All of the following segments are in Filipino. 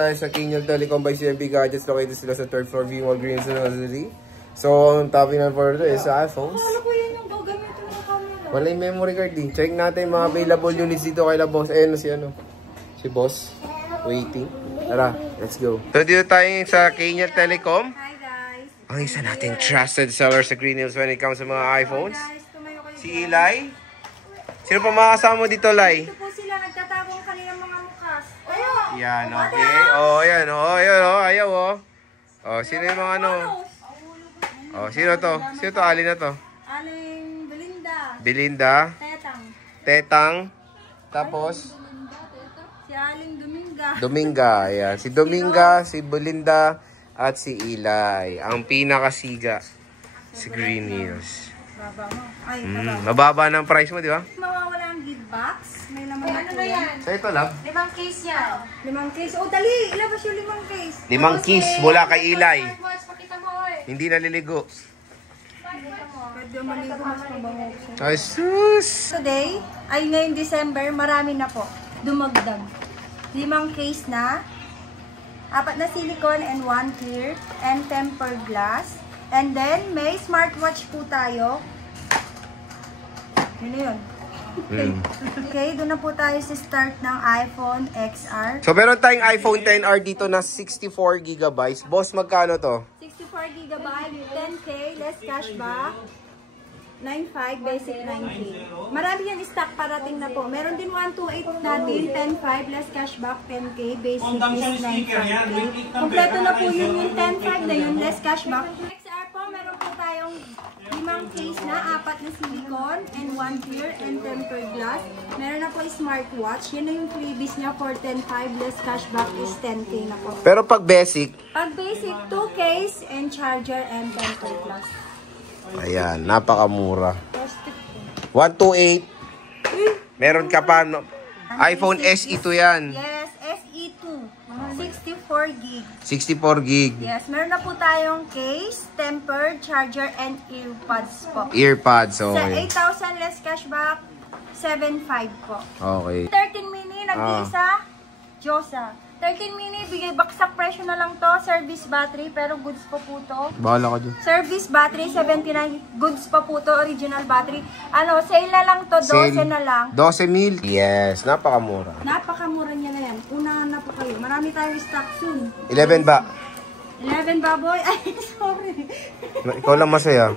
tayo sa King Telecom by CMB Gadgets. Located sila sa 3rd floor, V1 Green City. So, ang topic na for ito is iPhones. Ano ko yan yung gagamitin ng camera? Wala yung memory card din. Check natin mga available units dito kay La Boss. Ayun si Boss. Waiting. Tara, let's go. So, dito tayo sa King Telecom. Hi guys. Ang isa nating trusted seller sa Green Hills when it comes sa mga iPhones. Hi guys, tumayo kayo. Si Eli. Sino pa mga kasama mo dito, Lai? Ito po sila, nagtatagong kanilang mga mukas. Ayun! Yan, okay. Oh, yan. Oh, yan. Oh, ayaw, oh. Oh, sino yung mga ano? Oh, sino to? Sino to? Alin na to? Aling Belinda. Belinda. Tetang. Tetang. Tapos? Si Aling Dominga. Dominga. Ayan. Si Dominga, si Belinda, at si Eli. Ang pinakasiga. Si Green Hills. Baba mo. Ay, mababa ng price mo, di ba? mawawala ang gift box. May laman na po yan. So, ito lang. 5 case yan. 5 case. Oh, dali! Ilabas yung 5 case. 5 keys mula kay Eli. Pakita mo, eh. Hindi naliligo. Pwede maligo, mas mabango. Ay, sus! Today, ay ngayong December, marami na po. Dumagdag. 5 case na. 4 na silicone and 1 clear. And tempered glass. And then, may smartwatch po tayo. Yun na yun. Okay, doon na po tayo sa start ng iPhone XR. So, meron tayong iPhone XR dito na 64GB. Boss, magkano to? 64GB, 10K, less cashback. 9.5, basic 9K. Marami yan stock parating na po. Meron din 128 natin, 10.5, less cashback, 10K, basic is 9.5K. Kompleto na po yun yung 10.5 na yun, less cashback. XR po, meron po tayong 5 case na, 4 na silicone, and 1 clear, and tempered glass. Meron na po smartwatch. Yan na yung freebies niya for 10.5, less cashback is 10K na po. Pero pag basic? Pag basic, 2 case, and charger, and tempered glass. Ayan, napakamura. 128. Meron ka pa, no? iPhone SE to yan. Yes, SE2. 64 gig. 64 gig. Yes, meron na po tayong case, tempered, charger, and earpods po. Earpods, Sa okay. 8,000 less cashback, 7.5 po. Okay. 13 mini, nag-iisa, Diyosa. 13 mini, bigay baksak presyo na lang to. Service battery, pero goods pa po to. Bahala ka dyan. Service battery, 79. Goods pa po to, original battery. Ano, sale na lang to, 12 na lang. 12 mil? Yes, napakamura. Napakamura niya na yan. Unahan na po kayo. Marami tayong stock soon. 11 ba? 11 baboy. Ay, sorry. Ikaw lang masaya.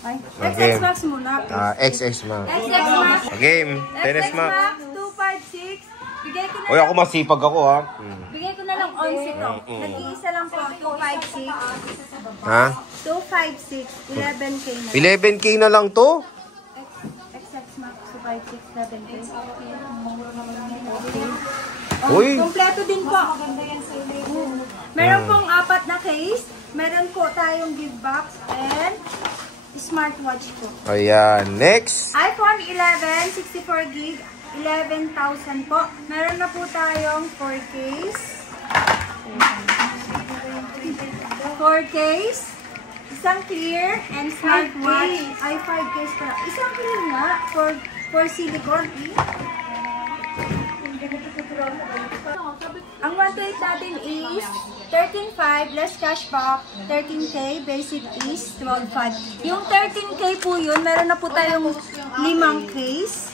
Ay, Okay. XX Max muna. XX Max. XX Max. Game, tennis XX Max. Max 256. Bigay ko na Uy, ako masipag ako ha. Bigay ko na lang 11 to. Nag-iisa lang po, 256. Ha? 256, 11K na. 11K na lang to? XX Max 256, 11K. Uy. Kompleto din po. Meron pong 4 na case. Meron po tayong give box and smartwatch po. Ayan, next. iPhone 11, 64 gig, 11,000 po. Meron na po tayong 4 case. 4 case. Isang clear and smartwatch. Ay, 5 case pala. Isang clear nga for silicone. Ang 128 natin is 13.5 less cashback, 13K, basic is 12.5. Yung 13K po yun, meron na po tayong 5 case.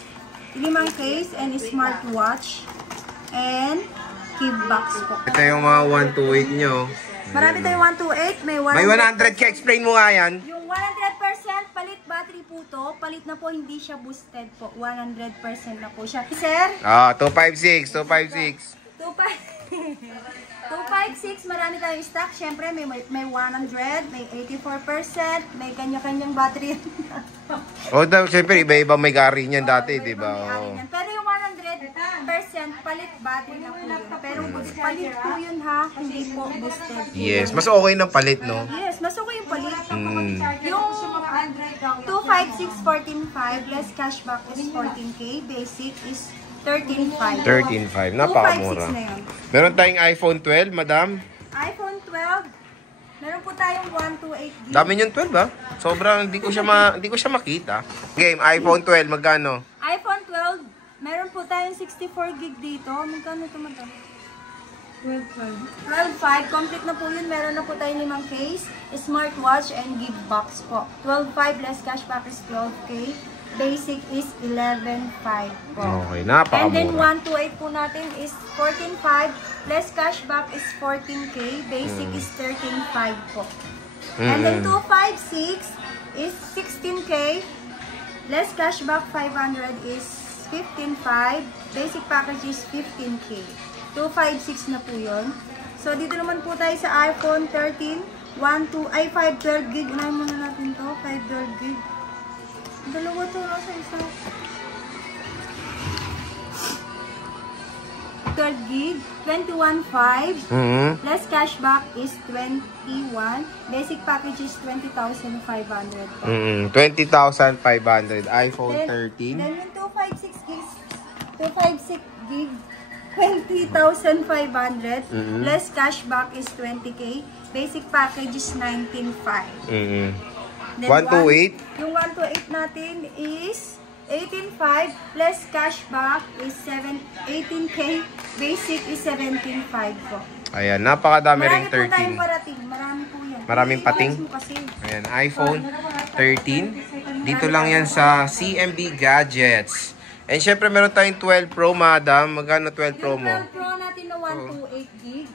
5 case and smartwatch and key box po. Ito yung mga 128 nyo. Marami tayong 128, may 100. May 100K, explain mo nga yan. Yung 100% palit battery po to, palit na po, hindi siya boosted po. 100% na po siya. Sir? 256, 256. 256, marami tayong stock. Siyempre, may 100, may 84%, may kanya-kanyang battery. Siyempre, iba-iba may gari niyan dati, di ba? Pero yung 100% palit battery na po. Pero palit po yun ha, hindi po boosted. Yes, mas okay ng palit, no? Yes, mas okay yung palit. Yung 256, 14.5, less cashback is 14K, basic is 13.5. 13.5, napakamura. 256 na yun. Meron tayong iPhone 12, madam. iPhone 12, meron po tayong 128 gig. Dami yung 12, ha? Sobrang, hindi ko siya makita. Game, iPhone 12, magkano? iPhone 12, meron po tayong 64 gig dito. Magkano ito, madam? 12.5. Complete na po yun. Meron na po tayo 5 case, smartwatch, and gift box po. 12.5 less cashback is 12K. Basic is 11.5 po. Okay, And then napakamura. 128 po natin is 14.5. Less cashback is 14K. Basic is 13.5 po. And then 256 is 16K. Less cashback 500 is 15.5. Basic package is 15K. 256 na po yun. So, dito naman po tayo sa iPhone 13. 512 gig. Unahin muna natin to. 512 gig. Dalawa to sa isa. 12 gig. 21.5. Less cashback is 21. Basic package is 20,500 po. 20,500. iPhone 13. Then yung 256 gigs. 256 gig. 20,500. Less cashback is 20K. Basic package is 19.5. Then 128. Yung 128 natin is 18.5. Less cashback is 18K. Basic is 17.5 po. Ayan, napakadami ring Marami po tayong 13. parating. Marami po yan. Maraming pating. Ayan, iPhone 13. Dito lang yan sa CMB Gadgets. And syempre meron tayong 12 Pro, madam. Magkano 12 Pro Yung mo? 12 Pro natin na 128 gig.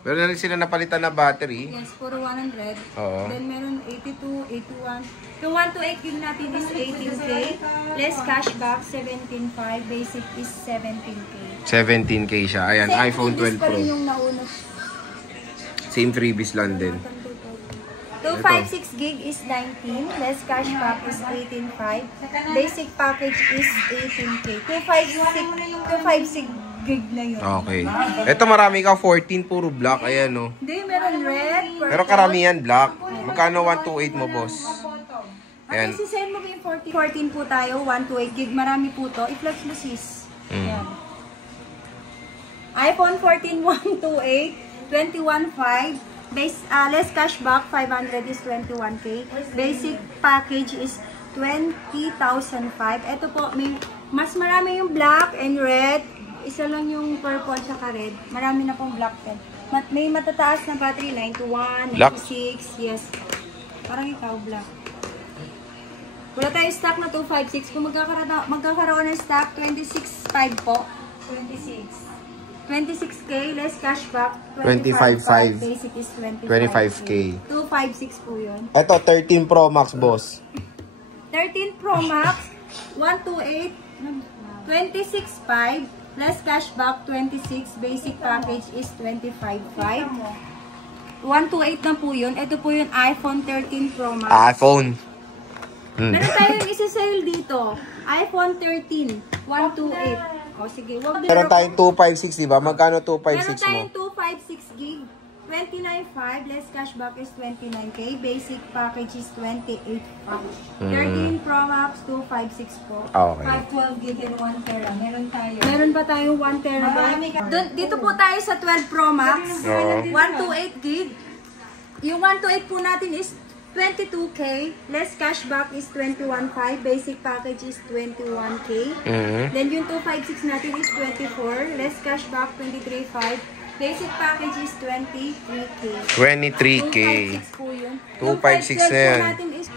Meron na rin sila napalitan na battery. Yes, puro 100. Oo. Then meron 82, 81. Yung 128 gig natin is 18K. Less cashback, 17.5. Basic is 17K. 17K siya. Ayan, Same iPhone freebies 12 pa Pro. rin yung nauna. Same freebies lang din. 256 gig is 19. Less cashback is 18.5. Basic package is 18K. 256 gig na yun. Okay. Ito marami ka, 14, puro black. Ayan, no. Hindi, meron red. Purple. Pero karamihan black. Magkano 128 mo, boss? Ayan. Ayan. Sisend mo ba yung 14 po tayo, 128 gig. Marami po to. I-flex mo sis. Ayan. iPhone 14, 128, 21.5. Less cashback, 500 is 21K. Basic package is 20,005. Ito po, mas marami yung black and red. Isa lang yung purple tsaka red. Marami na pong black pen. May matataas na battery, 91, 96, yes. Parang ikaw, black. Wala tayong stock na 256. Kung magkakaroon ng stock, 26.5 po. 26K, less cashback, 25.5. Basic is 25K. 256 po yun. Ito, 13 Pro Max, boss. 13 Pro Max, 128, 26.5, less cashback, 26, basic package is 25.5. 128 na po yun. Ito po yung iPhone 13 Pro Max. iPhone. Meron tayong isa-sale dito. iPhone 13, 128. O sige, wag Meron tayong 256, diba? Magkano Meron 256 mo? tayong 256 gig. 29.5, less cashback is 29K. Basic package is 28.5. 13 Pro Max, 256 po. Okay. 512 gig and 1 tera. Meron tayo. Meron pa tayong 1 terabyte. Dito po tayo sa 12 Pro Max. Oo. 128 gig. Yung 128 po natin is 22K. Less cashback is 21.5. Basic package is 21K. Then yung 256 natin is 24. Less cashback 23.5. Basic package is 23K. 23K. 256 po yun. 256 Yung 512 na yan. po natin is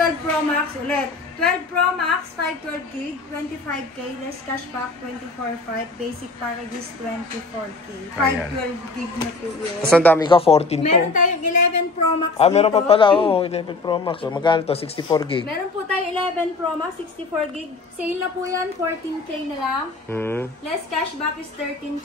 12 Pro Max ulit. 12 Pro Max, 512 gig, 25K, less cashback, 24.5, basic package is 24K. 512 gig na po yun. Tapos ang dami ka, 14 Meron po. tayong 11 Pro Max Meron pa dito. pala, 11 Pro Max. So, magkano to? 64 gig. Meron po tayong 11 Pro Max, 64 gig. Sale na po yan, 14K na lang. Less cashback is 13.5,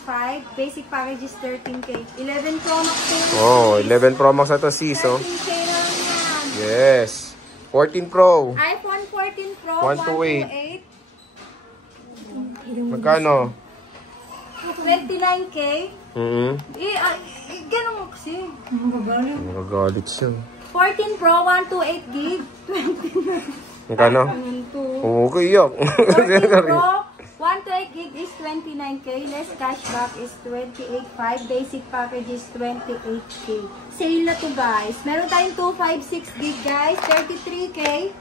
basic package is 13K. 11 Pro Max po yun. Oh, 11 Pro Max na to, sis, oh. 13K lang yan. Yes. 14 Pro. iPhone 14 Pro, 128. 128. Magkano? 29K. Ganun mo kasi. Magagalit siya. 14 Pro, 128 gig. Magkano? Okay, yak. 14 Pro, 128 gig is 29K. Less cashback is 28.5. Basic package is 28K. Sale na to guys. Meron tayong 256 gig guys. 33K.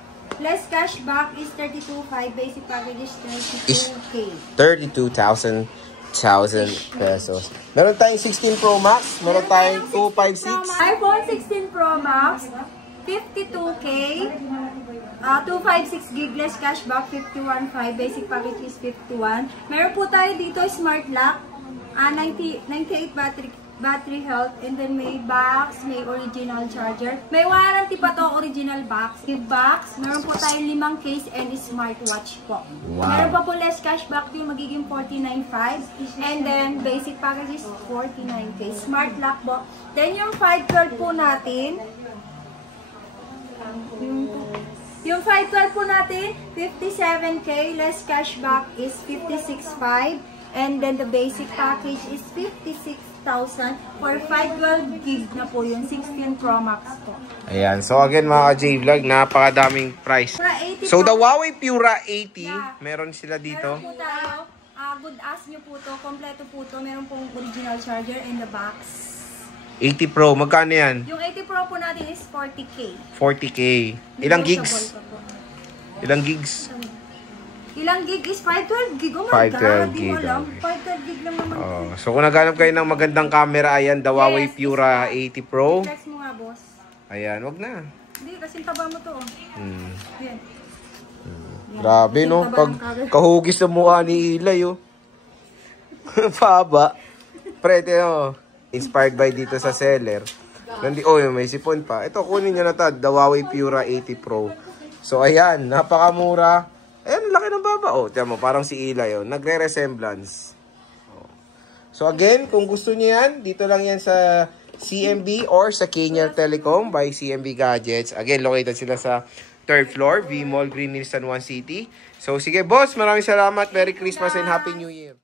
Less cashback is 32.5. Basic package is 32K. 32,500. pesos. Meron tayong 16 Pro Max. Meron tayong 256. iPhone 16 Pro Max, 52K. 256 gig less cashback, 51.5. Basic package is 51. Meron po tayo dito smart lock, 98 battery health, and then may box, may original charger. May warranty pa to, original box. Give box, meron po tayo 5 case and smartwatch po. Wow. Meron pa po less cashback yung magiging 49.5. And then basic package is 49K. Smart lock po. Then yung 512 po natin, yung 512 po natin, 57K, less cashback is 56.5, and then the basic package is 56,000 for 512 gig na po yun, 16 Pro Max po. Ayan. So again mga J-Vlog, napakadaming price. So the Huawei Pura 80, meron sila dito. Meron po tayo, good ask nyo po to, kompleto po to, meron pong original charger in the box. 80 Pro, magkano yan? Yung 80 Pro po natin is 40K. 40K. Ilang gigs? Ilang gigs? Ilang gig is 512 gig? Oh my 512 God, di mo gig, alam. 512 gig lang naman. So kung naghanap kayo ng magandang camera, ayan, the Huawei Pura 80 Pro. Flex mo nga, boss. Ayan, wag na. Hindi, kasi taba mo to. Ayan. Grabe, no? Kahugis sa mukha ni Ilay, oh. Paba. Prete, oh. Inspired by dito sa seller. May sipon pa. Ito, kunin nyo na to. The Huawei Pura 80 Pro. So, ayan. Napakamura. Ayan, laki ng baba. Oh, tiyan mo, parang si Ilay, oh. Nagre-resemblance. Oh. So, again, kung gusto niyo yan, dito lang yan sa CMB or sa Kenyal Telecom by CMB Gadgets. Again, located sila sa 3rd floor, V-Mall, Green Hills, San Juan City. So, sige, boss. Maraming salamat. Merry Christmas and Happy New Year.